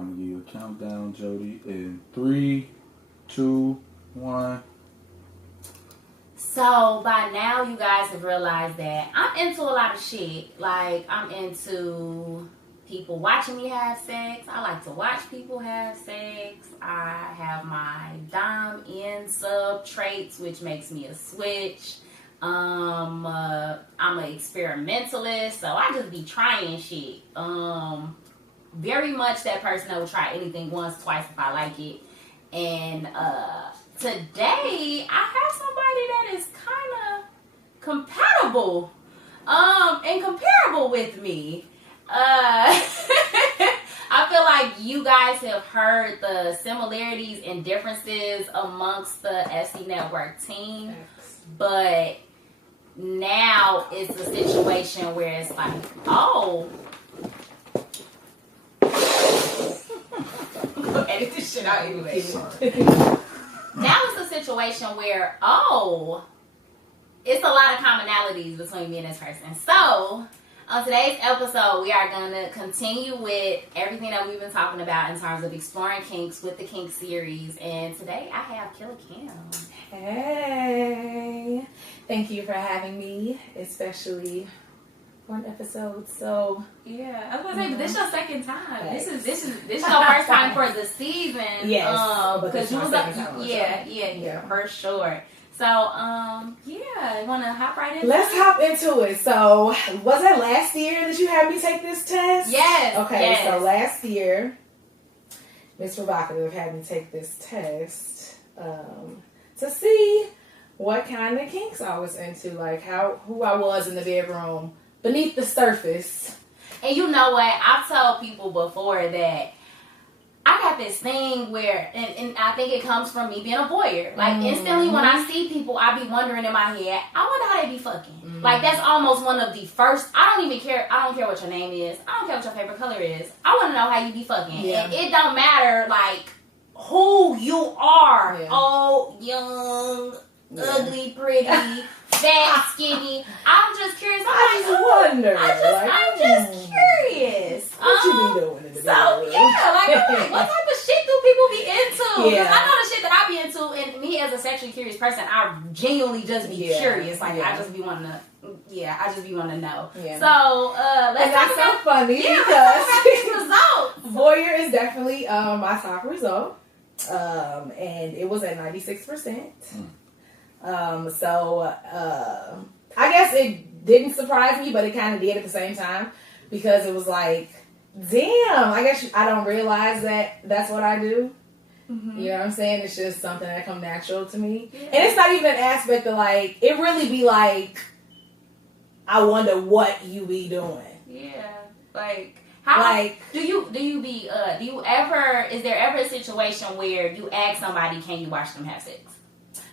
I'm gonna give you a countdown, Jody, in 3, 2, 1. So by now you guys have realized that I'm into a lot of shit. Like I'm into people watching me have sex. I like to watch people have sex. I have my dom in sub traits, which makes me a switch. I'm an experimentalist, so I just be trying shit. Very much that person that will try anything once, twice if I like it. And today I have somebody that is kind of compatible and comparable with me. I feel like you guys have heard the similarities and differences amongst the FC Network team, but now it's a situation where it's like, oh, edit this shit out anyway. Now it's a situation where, oh, it's a lot of commonalities between me and this person. So, on today's episode, we are going to continue with everything that we've been talking about in terms of exploring kinks with the kink series. And today, I have Killer Kim. Hey, thank you for having me, especially for an episode. So yeah, I was gonna say, this is your second time. This is your first time for the season. Yes, because you was up. Yeah, for sure. So, yeah, you want to hop right into Let's hop into it. So, was it last year that you had me take this test? Yes. Okay, yes. So last year, PrHOEvocative had me take this test to see what kind of kinks I was into, like who I was in the bedroom beneath the surface. And you know what? I've told people before that I got this thing where, and I think it comes from me being a voyeur. Like, instantly when I see people, I be wondering in my head, I wonder how they be fucking. Like, that's almost one of the first, I don't care what your name is. I don't care what your favorite color is. I want to know how you be fucking. Yeah. And it don't matter, like, who you are. Yeah. Old, young, ugly, pretty, fat, skinny. I'm just curious. I'm just curious. What you be doing in the bedroom? Yeah, like what type of shit do people be into? Yeah. Because I know the shit that I be into, and me as a sexually curious person, I genuinely just be curious. Like I just be wanting to. Yeah, I just be wanting to know. Yeah. So let's talk about so funny because these results. Voyeur is definitely my top result, and it was at 96%. So I guess it didn't surprise me, but it kind of did at the same time because it was like, damn, I guess I don't realize that that's what I do. Mm-hmm. You know what I'm saying? It's just something that comes natural to me. Yeah. And it's not even an aspect of like, it really be like, I wonder what you be doing. Yeah. Like, how, like, is there ever a situation where you ask somebody, can you watch them have sex?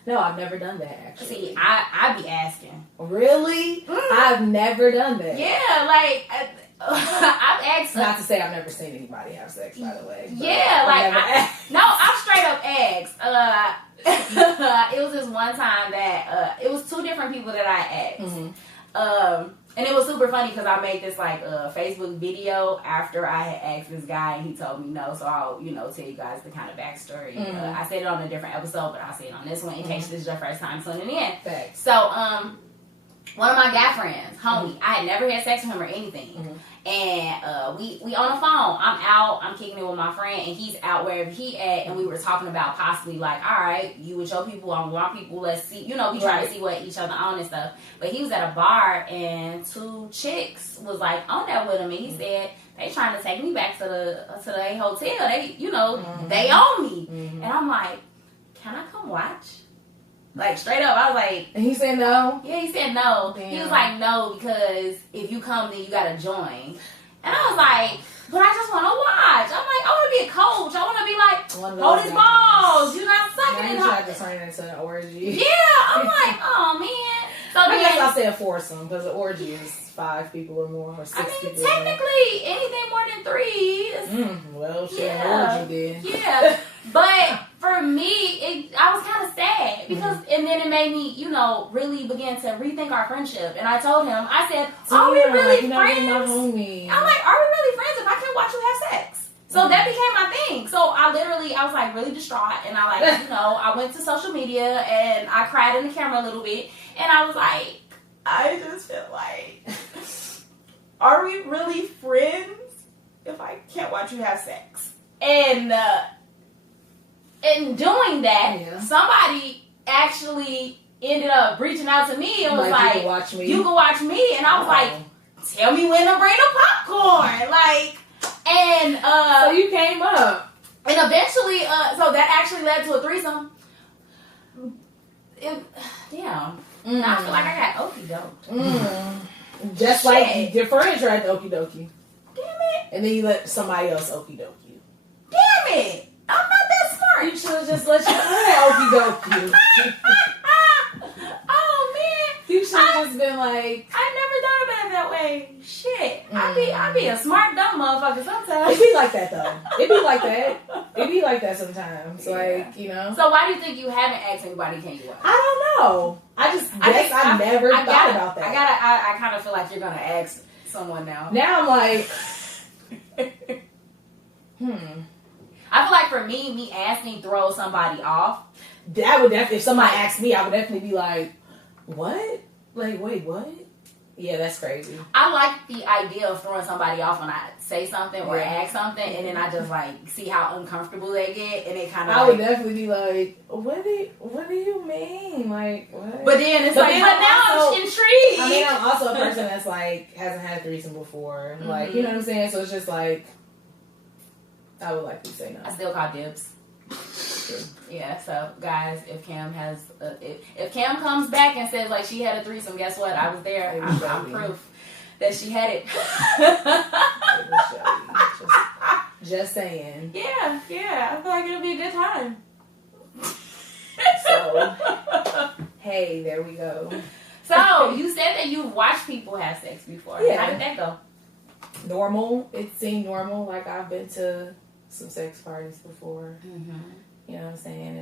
No, I've never done that, actually. See, I be asking. Really? I've never done that. Yeah, like, I've asked. Not to say I've never seen anybody have sex, by the way. Yeah, like, I straight up asked. It was this one time that, it was 2 different people that I asked. Mm-hmm. And it was super funny because I made this like Facebook video after I had asked this guy and he told me no. So I'll, tell you guys the kind of backstory. Mm-hmm. I said it on a different episode, but I'll say it on this one in case this is your first time tuning in. Thanks. So, one of my guy friends, homie, I had never had sex with him or anything. Mm-hmm. And we on the phone. I'm out. I'm kicking it with my friend, and he's out wherever he at. And we were talking about possibly like, all right, you with your people, I'm with my people. Let's see. We try to see what each other on and stuff. But he was at a bar, and 2 chicks was like on that with him, and he said they trying to take me back to the hotel. They, they own me, and I'm like, can I come watch? Like, straight up, I was like... And he said no? Yeah, he said no. Damn. He was like, no, because if you come, then you gotta join. And I was like, but I just want to watch. I'm like, I want to be a coach. I want to be like, hold his balls. You're not sucking it. Now you tried to turn it into an orgy. Yeah, I'm like, oh, man. So I guess I'll say a foursome, because an orgy is 5 people or more, or 6 people. Technically, anything more than 3 is... well, shit, an orgy then. Yeah, but... For me, I was kind of sad because, and then it made me, really begin to rethink our friendship. And I told him, I said, are we really friends? I'm like, are we really friends if I can't watch you have sex? So So that became my thing. So I was like really distraught, and I went to social media and I cried in the camera a little bit, and I was like, I just feel like, are we really friends if I can't watch you have sex? And in doing that, somebody actually ended up reaching out to me and was like, you can watch me. And I was like, tell me when to bring the popcorn. So you came up. And eventually, so that actually led to a threesome. Damn. Now I feel like I got okie doke. Just like your friend tried to okie dokie. Damn it. And then you let somebody else okie dokie. Damn it. I'm not that smart. You should have just let your friend okie dokie. Oh man. You should have just been like, I never thought about it that way. Shit. I be a smart dumb motherfucker sometimes. It be like that though. It be like that sometimes. Yeah. Like, you know. So why do you think you haven't asked anybody, can you watch? I don't know. I never thought about that. I kind of feel like you're gonna ask someone now. Now I'm like, I feel like for me asking throws somebody off. That would definitely, if somebody asked me, I would definitely be like, what? Like, wait, what? Yeah, that's crazy. I like the idea of throwing somebody off when I say something or ask something, and then I just like see how uncomfortable they get, and it kind of. I would definitely be like, what do you mean? Like, what? But then it's but now I'm intrigued. I mean, I'm also a person that's like hasn't had a threesome before, like you know what I'm saying. So it's just like, I would like to say no. I still call dibs. Yeah, so guys, if Cam comes back and says like she had a threesome, guess what? I was there. I'm proof that she had it. just saying. Yeah. I feel like it'll be a good time. So, hey, there we go. So you said that you've watched people have sex before. Yeah. How did that go? Normal. It seemed normal. Like I've been to some sex parties before. You know what I'm saying?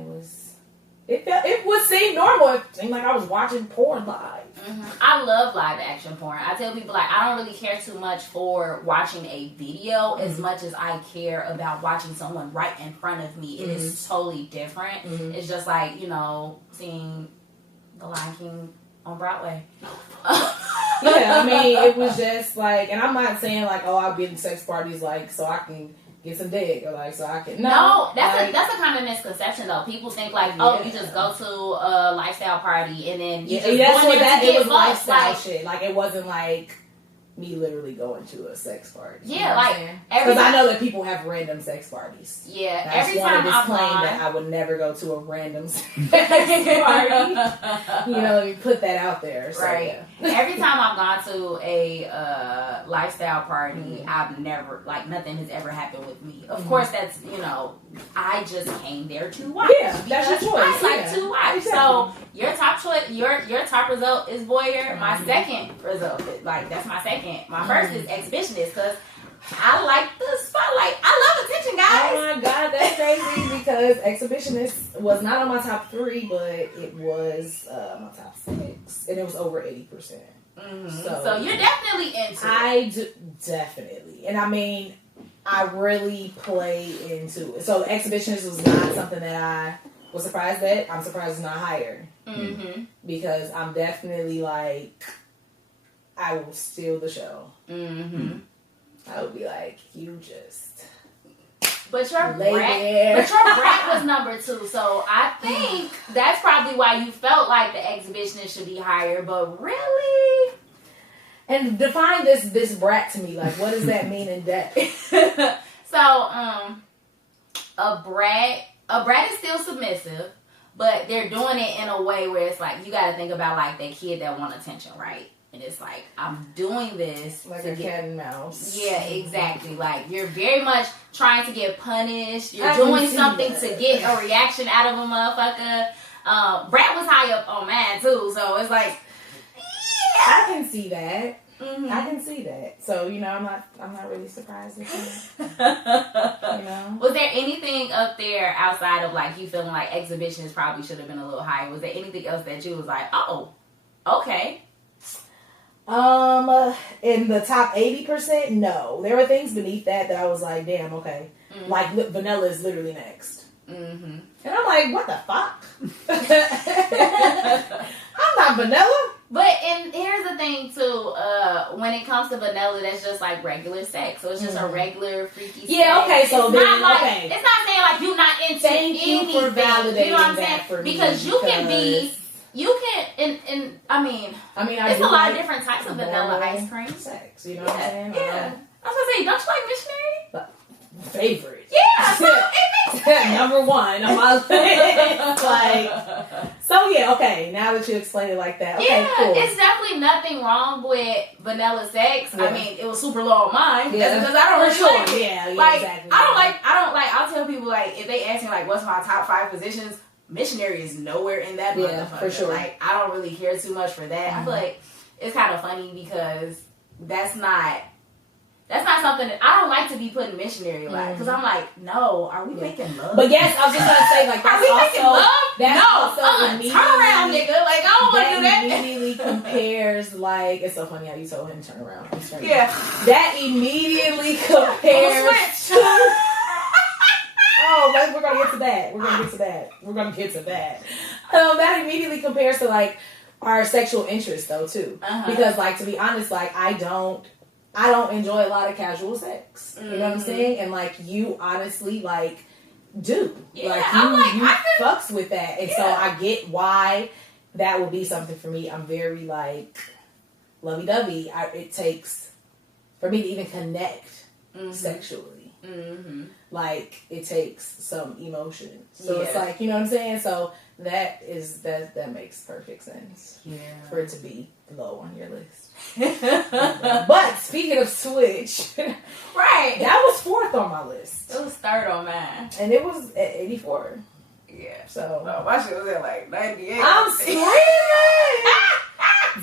It would seem normal. It seemed like I was watching porn live. I love live action porn. I tell people like I don't really care too much for watching a video as much as I care about watching someone right in front of me. It is totally different. It's just like, you know, seeing The Lion King on Broadway. Yeah, I mean, it was just like, and I'm not saying like, oh, I'll be in sex parties like so I can get some dick or like so I can. No, that's a kind of misconception though. People think like, oh, you just go to a lifestyle party and then you just go in there to get it was lifestyle like, shit. Like it wasn't like me literally going to a sex party. Yeah, you know like because I know that people have random sex parties. Yeah, and every time I'm claim that I would never go to a random sex party. You know, let me put that out there. So, right. Yeah. Every time I've gone to a lifestyle party, I've never like nothing has ever happened with me. Of course, that's I just came there to watch. Yeah, that's your choice. I like to watch. Exactly. So your top choice, your top result is voyeur. My second result, that's my second. My first is exhibitionist because I like the spotlight. I love attention, guys. Oh my god, that's crazy because exhibitionist was not on my top 3, but it was my top 6, and it was over 80%. So you're definitely into it. Definitely, and I mean, I really play into it. So exhibitionist was not something that I was surprised at. I'm surprised it's not higher because I'm definitely like, I will steal the show. I would be like, you just. But your brat was number 2, so I think that's probably why you felt like the exhibitionist should be higher. But really, and define this brat to me. Like, what does that mean in depth? So, a brat is still submissive, but they're doing it in a way where it's like you got to think about like that kid that want attention, right? And it's like, I'm doing this like a cat and mouse. Yeah, exactly. Like, you're very much trying to get punished. You're doing something to get a reaction out of a motherfucker. Brat was high up on mine, too. So, it's like, yeah. I can see that. I can see that. So, I'm not really surprised with that. Was there anything up there outside of, like, you feeling like exhibitions probably should have been a little higher? Was there anything else that you was like, oh, okay? In the top 80%, no. There were things beneath that I was like, damn, okay. Like vanilla is literally next. Mm-hmm. And I'm like, what the fuck? I'm not vanilla. But and here's the thing too, when it comes to vanilla, that's just like regular sex. So it's just a regular freaky sex. Yeah, okay, so it's then, not like, okay. it's not saying like you're not into Thank anything. you for validating you know what I'm saying? that for me. Because you can be, you can, and I mean, it's a lot of different types of vanilla ice cream. Sex, you know what I'm saying? Yeah. I was gonna say, don't you like missionary? Favorite. Yeah, so it makes sense. Number one on my list. Like, so yeah, okay. Now that you explain it like that, okay, yeah, cool. it's definitely nothing wrong with vanilla sex. Yeah. I mean, it was super low on mine. Yeah. That's because I don't For really like sure. it. Yeah, Like, exactly. I don't like, I'll tell people, like, if they ask me, like, what's my top 5 positions, missionary is nowhere in that motherfucker. For sure. Like, I don't really care too much for that. I feel like it's kind of funny because that's not something that I don't like to be put in missionary life. Because I'm like, no, are we making love? But yes, I was just gonna say, like, that's are we making also, love? that's No, also turn around, nigga. Like, I don't want to do that. Immediately compares, like, it's so funny how you told him to turn around. Yeah. That immediately compares to. Oh, like, we're gonna get to that. That immediately compares to like our sexual interest, though, too. Because, like, to be honest, like, I don't enjoy a lot of casual sex. You know what I'm saying? And like, you honestly like do. Yeah, like you fucks with that. And so I get why that will be something for me. I'm very like lovey-dovey. It takes for me to even connect sexually. Like, it takes some emotion. So it's like, you know what I'm saying? So that makes perfect sense. Yeah. For it to be low on your list. But speaking of Switch, right, that was 4th on my list. It was 3rd on mine, and it was at 84. Yeah, so my shit was at like 98. I'm screaming!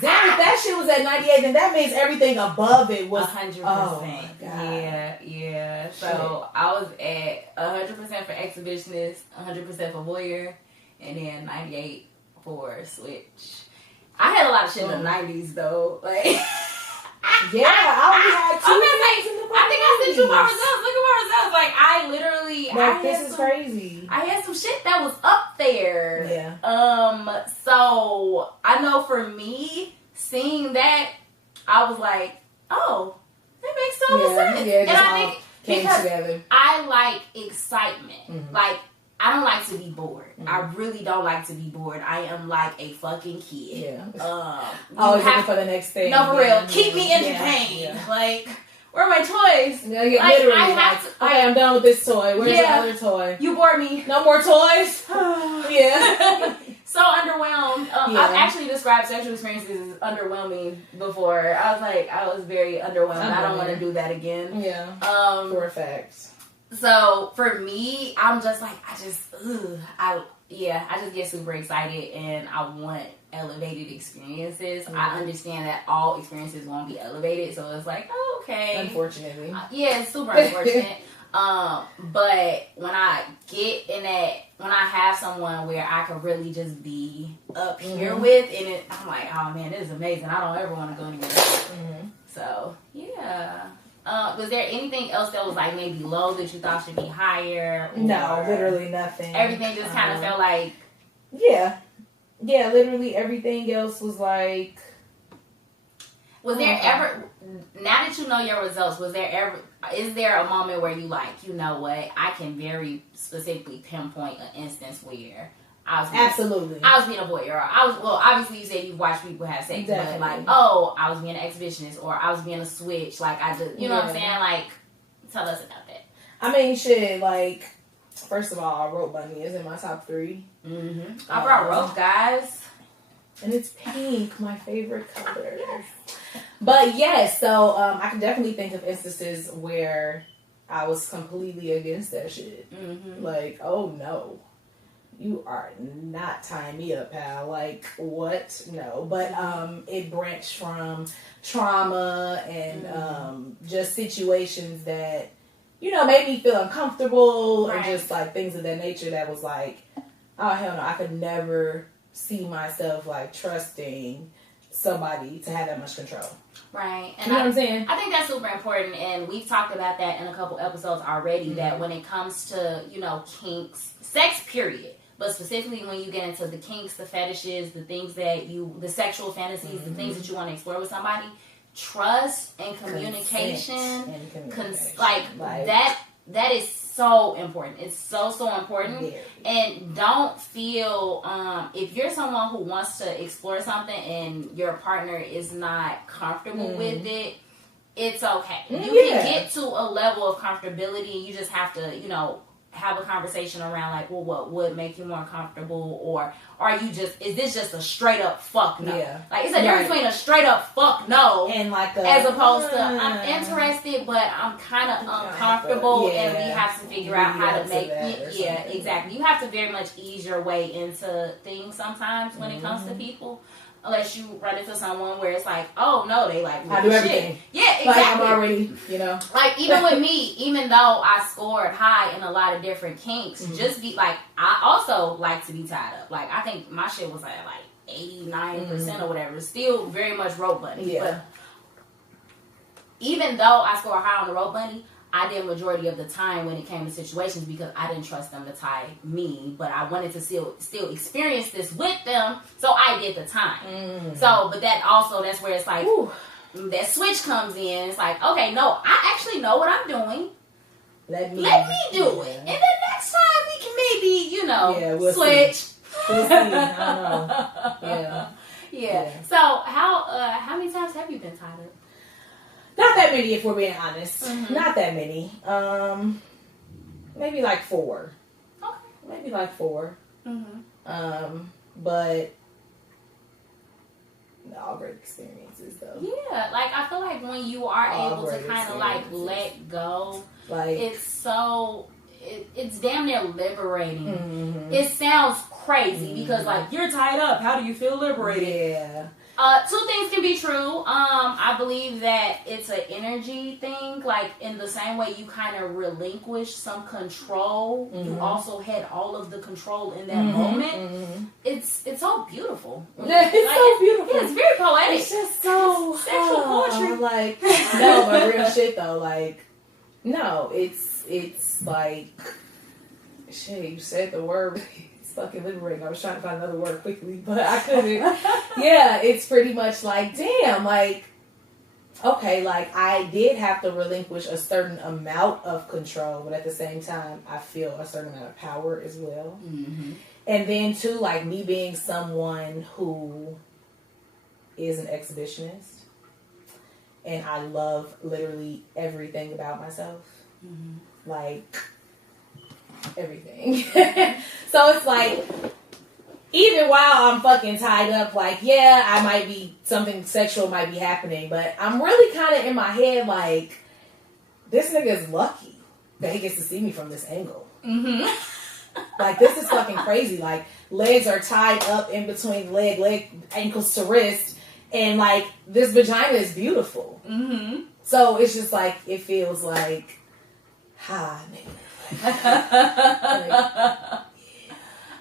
Damn, if that shit was at 98, then that means everything above it was 100%. Oh my God. Yeah. So I was at 100% for exhibitionist, 100% for voyeur, and then 98 for Switch. I had a lot of shit in the 90s though. Like, yeah, I only had 2 things in the 90s. I think I sent you my results. Look at my results. Like, I literally, like, this is crazy. I had some shit that was up there. Yeah. So I know for me, seeing that, I was like, oh, that makes total sense. Yeah, and I think came because together. I like excitement. Like, I don't like to be bored. I really don't like to be bored. I am like a fucking kid. Yeah. Always looking for the next thing. No, for real. Keep me entertained. Yeah. Like, where are my toys? Yeah, literally. I have to. Okay, I'm done with this toy. Where's the other toy? You bored me. No more toys? Yeah. So underwhelmed. I've actually described sexual experiences as underwhelming before. I was very underwhelmed. I don't want to do that again. Yeah. For a fact. So for me, I'm just like, I just get super excited and I want elevated experiences. I understand that all experiences won't be elevated, so it's like, oh, okay. Unfortunately. Yeah, it's super unfortunate. But when I get in that, when I have someone where I could really just be up here with, and I'm like, oh man, this is amazing. I don't ever want to go anywhere. So, yeah. Was there anything else that was like maybe low that you thought should be higher? No, literally nothing. Everything just kind of felt like... Yeah. Yeah, literally everything else was like... Was there ever... Now that you know your results, is there a moment where you like, you know what, I can very specifically pinpoint an instance where I was being a voyeur. Obviously you said you watched people have sex, but like, oh, I was being an exhibitionist, or I was being a switch. Like, I just, you know what I'm saying? Like, tell us about that. I mean, shit, like, first of all, Rope Bunny is in my top 3. I brought rope, guys. And it's pink, my favorite color. But yes, so I can definitely think of instances where I was completely against that shit. Like, oh no, you are not tying me up, pal. Like, what? No. But it branched from trauma and just situations that, you know, made me feel uncomfortable, and just like things of that nature that was like, oh hell no, I could never see myself like trusting somebody to have that much control. Right. And you know what I'm saying? I think that's super important, and we've talked about that in a couple episodes already, that when it comes to, kinks, sex period, but specifically when you get into the kinks, the fetishes, the things that the sexual fantasies, the things that you want to explore with somebody, trust and communication, that is so important. It's so important. Yeah. And don't feel if you're someone who wants to explore something and your partner is not comfortable with it, it's okay. You can get to a level of comfortability. You just have to, have a conversation around like, well, what would make you more comfortable, or is this just a straight up fuck no? Yeah. Like, it's a difference between a straight up fuck no and like as opposed to I'm interested but I'm kind of uncomfortable, and we have to figure out how to make it. Yeah, exactly. You have to very much ease your way into things sometimes when it comes to people. Unless you run into someone where it's like, oh no, they like I do everything. Yeah, exactly. Like I'm already, Like even with me, even though I scored high in a lot of different kinks, just be like, I also like to be tied up. Like I think my shit was at like 89% or whatever. Still very much rope bunny. Yeah. But even though I scored high on the rope bunny, I did majority of the time when it came to situations because I didn't trust them to tie me, but I wanted to still experience this with them, so I did the time. So, but that's where it's like, that switch comes in. It's like, okay, no, I actually know what I'm doing. Let me do it. And then next time we can maybe, we'll switch. See. We'll see. I don't know. Yeah. So, how many times have you been tied up? Not that many, if we're being honest. Not that many. Maybe like 4. Okay. Maybe like 4. But all great experiences, though. Yeah, like I feel like when you are able to kind of like let go, it's damn near liberating. It sounds crazy because like you're tied up. How do you feel liberated? Yeah. 2 things can be true. I believe that it's an energy thing. Like in the same way you kind of relinquish some control, you also had all of the control in that moment. It's so beautiful. Yeah, it's so beautiful. It's very poetic. It's just so sexual poetry. Like no, but real shit though. Like no, it's like shit. You said the word. Fucking liberating. I was trying to find another word quickly, but I couldn't. Yeah, it's pretty much like, damn, like, okay, like, I did have to relinquish a certain amount of control, but at the same time, I feel a certain amount of power as well. And then, too, like, me being someone who is an exhibitionist, and I love literally everything about myself. Like, everything. So it's like, even while I'm fucking tied up, like, yeah, I might be, something sexual might be happening, but I'm really kind of in my head like, this nigga's lucky that he gets to see me from this angle. Like, this is fucking crazy. Like, legs are tied up in between leg, ankles to wrist, and like, this vagina is beautiful. So it's just like, it feels like, nigga.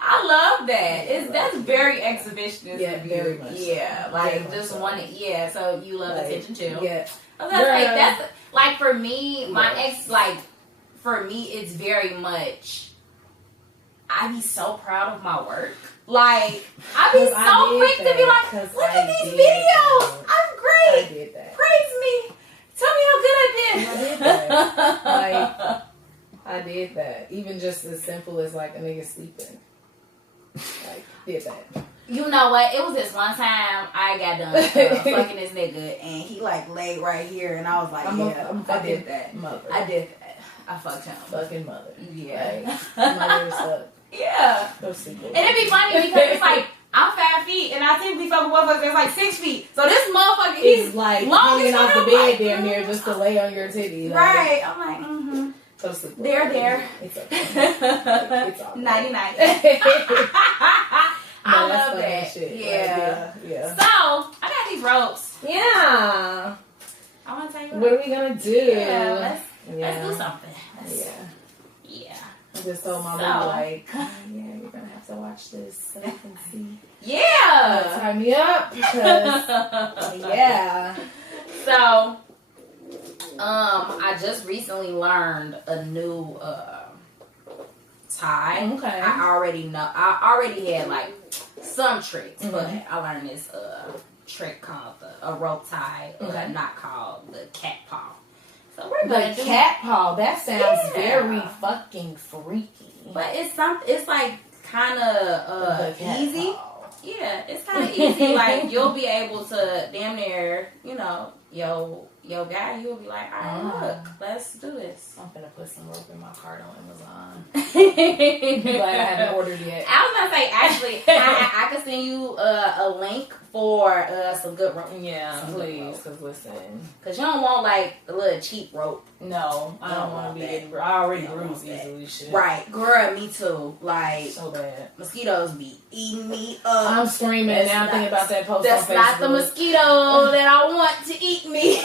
I love that. That's very exhibitionist. Yeah, very much. Yeah, like just wanting. Yeah, so you love attention too. Yeah, I was gonna say that's like for me. My ex, like for me, it's very much. I be so proud of my work. Like I be so quick to be like, look at these videos. I'm great. I did that. Praise me. Tell me how good I did. I did that. Like. I did that. Even just as simple as like a nigga sleeping. Like, did that. You know what? It was this one time I got done fucking this nigga and he like laid right here and I was like, I did that. Mother. I did that. I fucked him. Fucking mother. Yeah. Like, mother suck. Yeah. Go sleep. And it'd be funny because it's like, I'm 5 feet and I typically fuck with motherfuckers that's like 6 feet. So this motherfucker, he's like long hanging off the bed like, damn near just to lay on your titty. Like, right. I'm like, Go to sleep. There. It's okay. It's all right. 99. I love that. Shit. Yeah. Yeah. So, I got these ropes. Yeah. I want to tell you what are we going to do? Yeah, let's do something. Yeah. Let's just told my mom, like, yeah, you're going to have to watch this so you can see. Yeah. Tie me up because, yeah. So, I just recently learned a new tie. Okay. I already had like some tricks, but I learned this trick called a rope tie, not called the cat paw. So we're gonna The cat paw. That sounds very fucking freaky. But it's like kind of easy. Paw. Yeah, it's kind of easy. Like you'll be able to damn near, yo guy, you'll be like, all right, look, let's do this. I'm gonna put some rope in my cart on Amazon. I'm glad I haven't ordered yet. I was gonna say, actually, I could send you a link for some good rope. Yeah, please, because listen. Because you don't want like the little cheap rope. No, I don't want to be getting. I already bruise easily. Shit. Right, girl, me too. Like so bad. Mosquitoes be eating me up. I'm screaming now. Thinking about that post. That's on not the Facebook. mosquito that I want to eat me.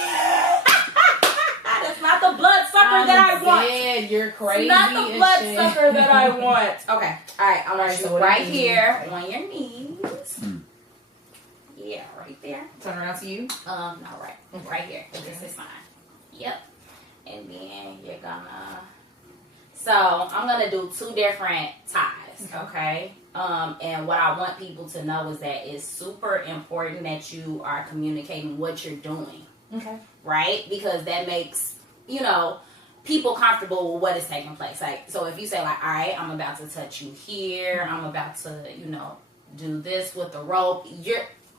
That's not the bloodsucker that I want. Yeah, you're crazy. It's not the bloodsucker that I want. Okay, all right. I want you So right here on your knees. Yeah, right there. Turn around to you. No, right here. This is mine. Yep. And then you're gonna. So I'm gonna do 2 different ties. Okay. And what I want people to know is that it's super important that you are communicating what you're doing. Okay. Right? Because that makes, people comfortable with what is taking place. Like, so if you say like, all right, I'm about to touch you here. I'm about to, do this with the rope.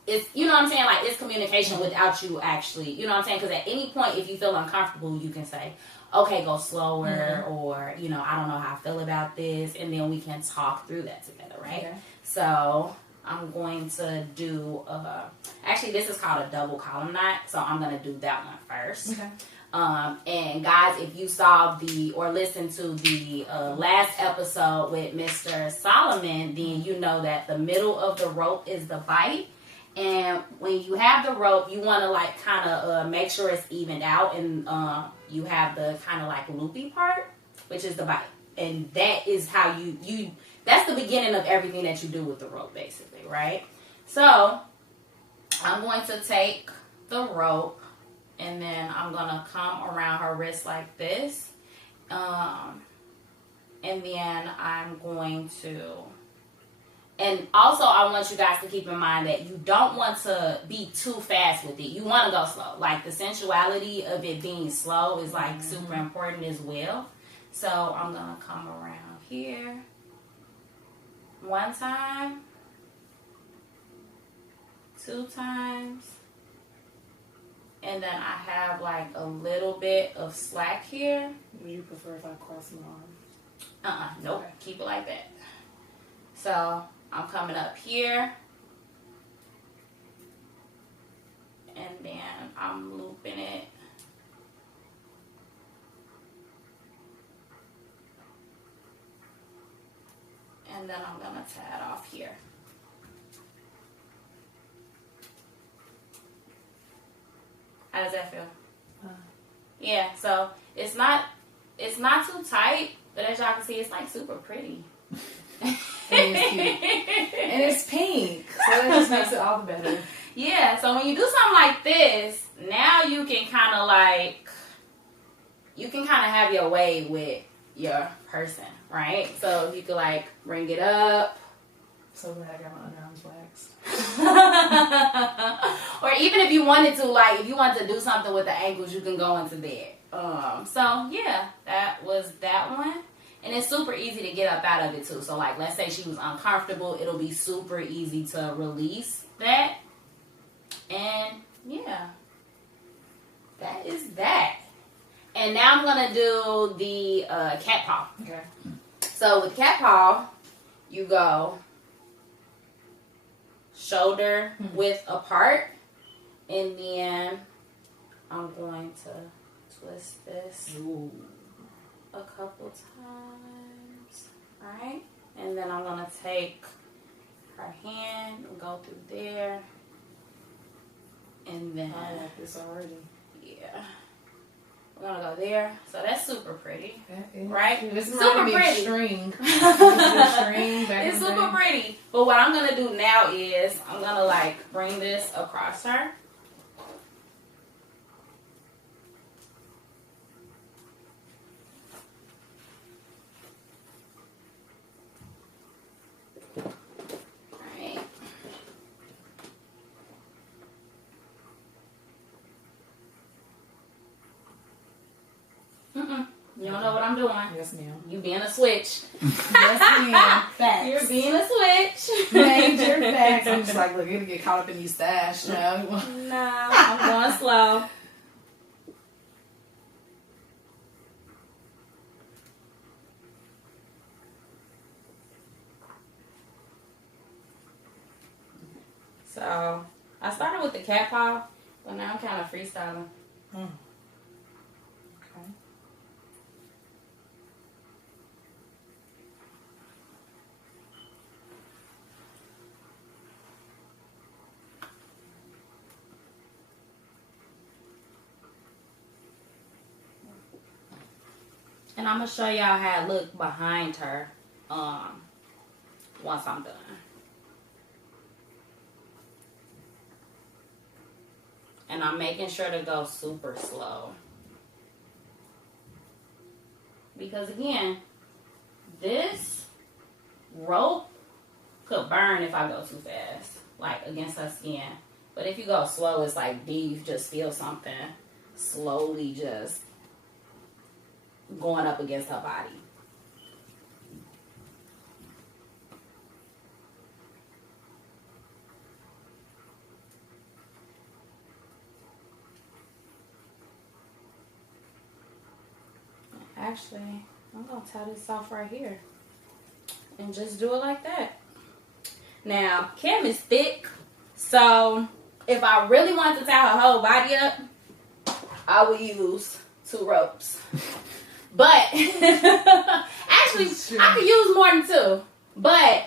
It's, you know what I'm saying? Like, it's communication without you actually, you know what I'm saying? Because at any point, if you feel uncomfortable, you can say, okay, go slower, or, I don't know how I feel about this. And then we can talk through that together, right? Okay. So I'm going to do, actually, this is called a double column knot. So I'm going to do that one first. Okay. And guys, if you saw or listened to the last episode with Mr. Solomon, then you know that the middle of the rope is the bite. And when you have the rope, you want to like kind of make sure it's evened out, and you have the kind of like loopy part, which is the bite. And that is how you that's the beginning of everything that you do with the rope, basically, right? So I'm going to take the rope, and then I'm going to come around her wrist like this. And then I'm going to... And also, I want you guys to keep in mind that you don't want to be too fast with it. You want to go slow. Like, the sensuality of it being slow is, like, super important as well. So, I'm going to come around here. 1 time. 2 times. And then I have, like, a little bit of slack here. Would you prefer if I cross my arms? Nope. Okay. Keep it like that. So... I'm coming up here, and then I'm looping it. And then I'm going to tie it off here. How does that feel? Yeah, so it's not too tight, but as y'all can see, it's like super pretty. And it's cute. And it's pink, so that just makes it all the better. Yeah, so when you do something like this, now you can kind of have your way with your person, right? So you could like bring it up. So glad I got my underarms waxed. Or even if you wanted to, like, if you want to do something with the ankles, you can go into there. So yeah, that was that one. And it's super easy to get up out of it too. So like, let's say she was uncomfortable, it'll be super easy to release that. And yeah, that is that. And now I'm gonna do the cat paw. Okay. So with cat paw, you go shoulder width apart, and then I'm going to twist this. Ooh. A couple times, right? And then I'm gonna take her hand and go through there, and then I like this already. Yeah, We're gonna go there. So that's super pretty, is right? This Super reminds me pretty. of string. String back It's in the super day. pretty. But what I'm gonna do now is I'm gonna like bring this across her. Alright. You don't know what I'm doing. Yes, ma'am. You being a switch. Yes, ma'am. Facts. You're being a switch. Major facts. I'm just like, look, you're gonna get caught up in these stash. You know? No, I'm going slow. So, I started with the cat paw, but now I'm kind of freestyling. Okay. And I'm going to show y'all how it look behind her once I'm done. And I'm making sure to go super slow. Because again, this rope could burn if I go too fast, like against her skin. But if you go slow, it's like you just feel something slowly just going up against her body. Actually, I'm going to tie this off right here. And just do it like that. Now, Kim is thick. So, if I really want to tie her whole body up, I would use 2 ropes. But, actually, I could use more than 2. But,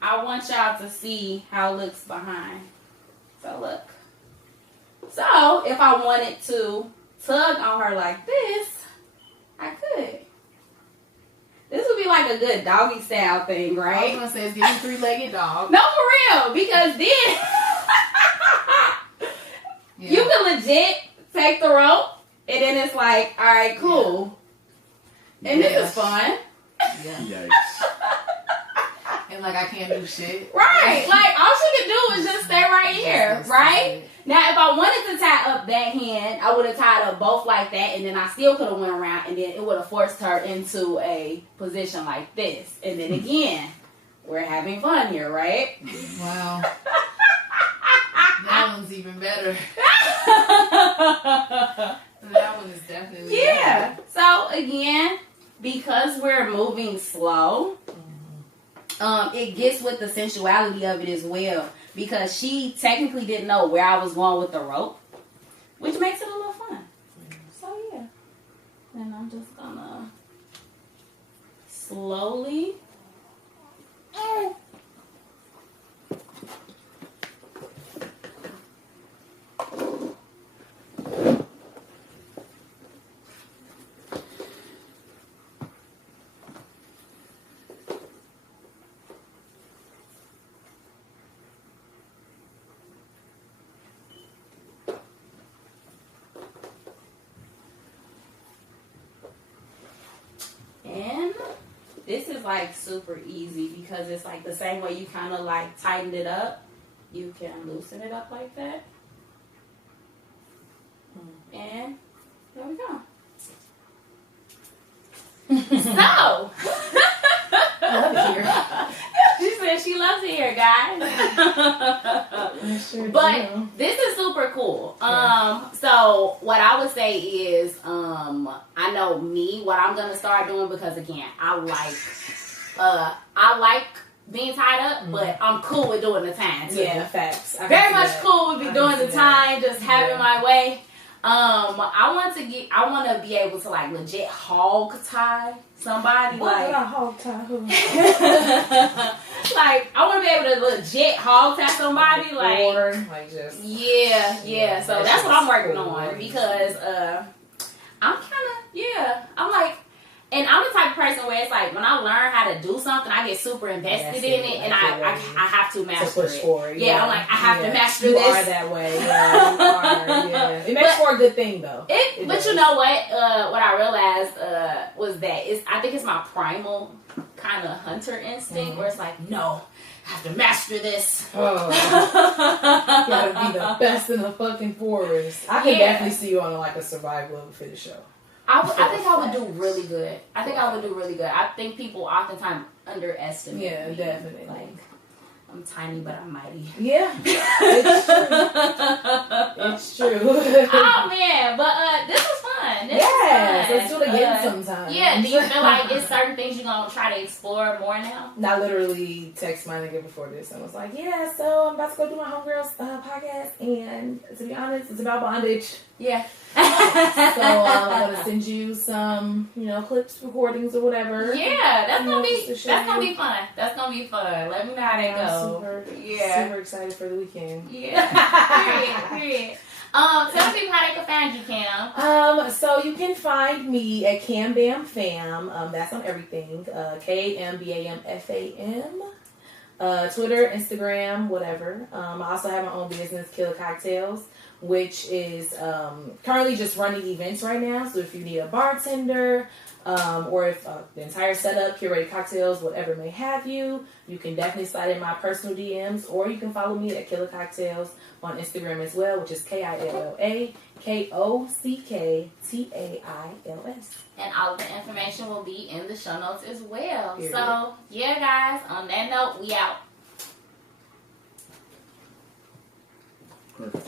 I want y'all to see how it looks behind. So, look. So, if I wanted to tug on her like this, I could. This would be like a good doggy style thing, I right? was gonna say it's getting 3-legged dog. No, for real, because then you can legit take the rope, and then it's like, all right, cool, and this is fun, Yeah. Yikes. And like I can't do shit. right? Like all she could do is just stay right here, That's right? stupid. Now, if I wanted to tie up that hand, I would have tied up both like that, and then I still could have went around, and then it would have forced her into a position like this. And then again, we're having fun here, right? Wow. That one's even better. That one is definitely Yeah. better. So again, because we're moving slow, it gets with the sensuality of it as well. Because she technically didn't know where I was going with the rope, which makes it a little fun. So yeah. And I'm just gonna slowly. And this is like super easy because it's like the same way you kind of like tightened it up. You can loosen it up like that. And there we go. So, I love it here. she said she loves it here, guys. I sure But do. this is super cool. Yeah. So what I would say is, I know me, what I'm gonna start doing, because again, I like being tied up, but I'm cool with doing the time too. Yeah, facts. I Very can see much that. cool with I me can doing see the that. time, just having my way. I want to be able to like legit hog tie somebody. What Like, did I hog tie who? like I want to be able to legit hog tie somebody. Like, Like just yeah. So that that's what I'm shit's working cool. on, because I'm I'm like, and I'm the type of person where it's like when I learn how to do something, I get super invested in it, and I have to master it. Forward, yeah, I'm like, I have to master you this. You are that way. Yeah, you are. Yeah. It makes for a good thing, though. But you know what? What I realized was that I think it's my primal kind of hunter instinct, where it's like, no, I have to master this. Oh, you gotta be the best in the fucking forest. I can definitely see you on like a survival of a fittest show. I think I would do really good. I think people oftentimes underestimate me. Yeah, definitely. Like, I'm tiny, but I'm mighty. Yeah, it's true. It's true. Oh man, but this was fun. Let's do it again sometime. Yeah, do you feel like it's certain things you're gonna try to explore more now? I literally texted my nigga before this and was like, yeah, so I'm about to go do my homegirls podcast, and to be honest, it's about bondage. Yeah. So I'm gonna send you some, clips, recordings, or whatever. Yeah, that's gonna be fun. That's gonna be fun. Let me know how that goes. Super excited for the weekend. Yeah. Period. Tell people how they can find you, Cam. So you can find me at Cam Bam Fam. That's on everything. KAMBAMFAM. Twitter, Instagram, whatever. I also have my own business, Killer Cocktails, which is currently just running events right now. So if you need a bartender, or if the entire setup, curated cocktails, whatever may have you, you can definitely slide in my personal DMs, or you can follow me at Killer Cocktails on Instagram as well, which is KILLAKOCKTAILS. And all of the information will be in the show notes as well. Period. So, yeah, guys, on that note, we out. Perfect.